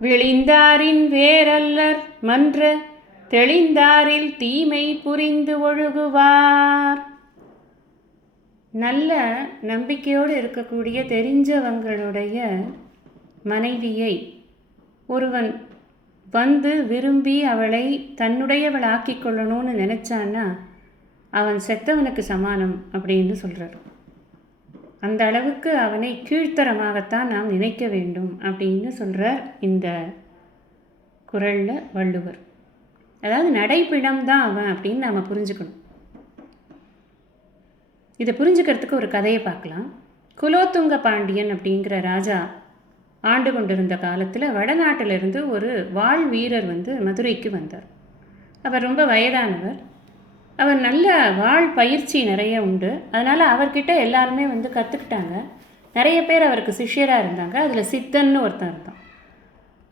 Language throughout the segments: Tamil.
விழிந்தாரின் வேரல்லர் மன்ற தெளிந்தாரில் தீமை புரிந்து ஒழுகுவார். நல்ல நம்பிக்கையோடு இருக்கக்கூடிய தெரிஞ்சவங்களுடைய மனைவியை ஒருவன் வந்து விரும்பி அவளை தன்னுடையவளாக்கிக் கொள்ளணும்னு நினச்சான்னா அவன் செத்தவனுக்கு சமானம் அப்படின்னு சொல்கிறார். அந்த அளவுக்கு அவனை கீழ்த்தரமாகத்தான் நாம் நினைக்க வேண்டும் அப்படின்னு சொல்கிறார் இந்த குறளில் வள்ளுவர். அதாவது நடைப்பிடம் தான் அவன் அப்படின்னு நாம் புரிஞ்சுக்கணும். இதை புரிஞ்சுக்கிறதுக்கு ஒரு கதையை பார்க்கலாம். குலோத்துங்க பாண்டியன் அப்படிங்கிற ராஜா ஆண்டு கொண்டிருந்த காலத்தில் வடநாட்டிலிருந்து ஒரு வாள் வீரர் வந்து மதுரைக்கு வந்தார். அவர் ரொம்ப வயதானவர். அவர் நல்ல வாழ் பயிற்சி நிறைய உண்டு. அதனால் அவர்கிட்ட எல்லாருமே வந்து கற்றுக்கிட்டாங்க. நிறைய பேர் அவருக்கு சிஷ்யராக இருந்தாங்க. அதில் சித்தன்னு ஒருத்தன் இருந்தான்.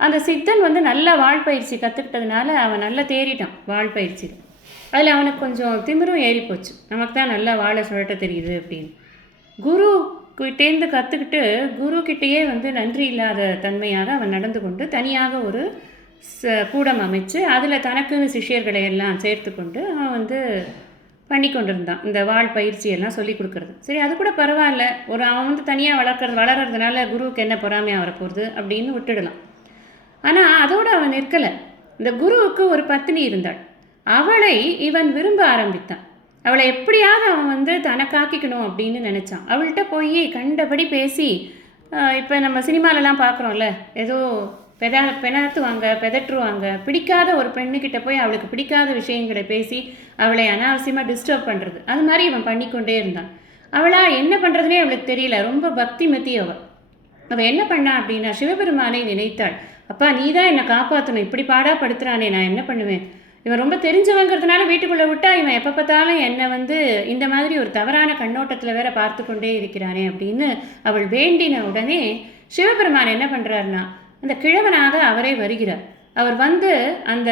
அந்த சித்தன் வந்து நல்ல வாழ் பயிற்சி கற்றுக்கிட்டதுனால அவன் நல்லா தேறிட்டான் வாழ் பயிற்சி. அதில் அவனுக்கு கொஞ்சம் திமிரும் ஏறி போச்சு. நமக்கு தான் நல்லா வாழை சுழட்ட தெரியுது அப்படின்னு. குரு கிட்டேருந்து கற்றுக்கிட்டு குருக்கிட்டேயே வந்து நன்றி இல்லாத தன்மையாக அவன் நடந்து கொண்டு தனியாக ஒரு கூடம் அமைச்சு அதில் தனக்குன்னு சிஷ்யர்களை எல்லாம் சேர்த்து கொண்டு அவன் வந்து பண்ணி கொண்டிருந்தான். இந்த வாழ் பயிற்சியெல்லாம் சொல்லி கொடுக்குறது. சரி, அது கூட பரவாயில்ல. அவன் வந்து தனியாக வளர்கிறதுனால குருவுக்கு என்ன பொறாமையாக வரப்போகிறது அப்படின்னு விட்டுடலாம். ஆனால் அதோடு அவன் நிற்கலை. இந்த குருவுக்கு ஒரு பத்தினி இருந்தாள். அவளை இவன் விரும்ப ஆரம்பித்தான். அவளை எப்படியாவது அவன் வந்து தனக்காக்கிக்கணும் அப்படின்னு நினச்சான். அவள்கிட்ட போய் கண்டபடி பேசி, இப்போ நம்ம சினிமாலெலாம் பார்க்குறோம்ல, ஏதோ பெதற்றுவாங்க. பிடிக்காத ஒரு பெண்ணுக்கிட்ட போய் அவளுக்கு பிடிக்காத விஷயங்களை பேசி அவளை அனாவசியமாக டிஸ்டர்ப் பண்ணுறது, அது மாதிரி இவன் பண்ணிக்கொண்டே இருந்தான். அவளாக என்ன பண்ணுறதுனே அவளுக்கு தெரியல. ரொம்ப பக்தி மத்தி அவள் என்ன பண்ணா அப்படின்னா சிவபெருமானை நினைத்தாள். அப்பா, நீ தான் என்னை காப்பாற்றணும், இப்படி பாடாப்படுத்துகிறானே, நான் என்ன பண்ணுவேன்? இவன் ரொம்ப தெரிஞ்சவங்கிறதுனால வீட்டுக்குள்ளே விட்டா இவன் எப்போ பார்த்தாலும் என்னை வந்து இந்த மாதிரி ஒரு தவறான கண்ணோட்டத்தில் வேற பார்த்து கொண்டே இருக்கிறானே அப்படின்னு அவள் வேண்டின உடனே சிவபெருமான் என்ன பண்ணுறாருன்னா அந்த கிழவனாக அவரே வருகிறார். அவர் வந்து அந்த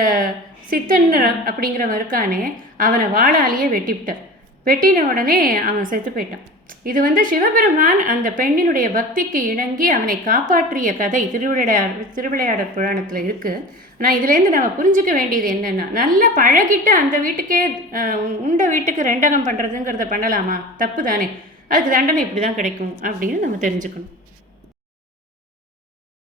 சித்தன் அப்படிங்கிறவன் இருக்கானே அவனை வாளாலேயே வெட்டிவிட்டார். வெட்டின உடனே அவன் செத்து போயிட்டான். இது வந்து சிவபெருமான் அந்த பெண்ணினுடைய பக்திக்கு இணங்கி அவனை காப்பாற்றிய கதை திருவிளையாடற் புராணத்தில் இருக்குது. ஆனால் இதுலேருந்து நம்ம புரிஞ்சிக்க வேண்டியது என்னென்னா, நல்லா பழகிட்டு அந்த வீட்டுக்கே உண்ட வீட்டுக்கு ரெண்டகம் பண்ணுறதுங்கிறத பண்ணலாமா? தப்பு தானே. அதுக்கு தண்டனை இப்படி தான் கிடைக்கும் அப்படின்னு நம்ம தெரிஞ்சுக்கணும்.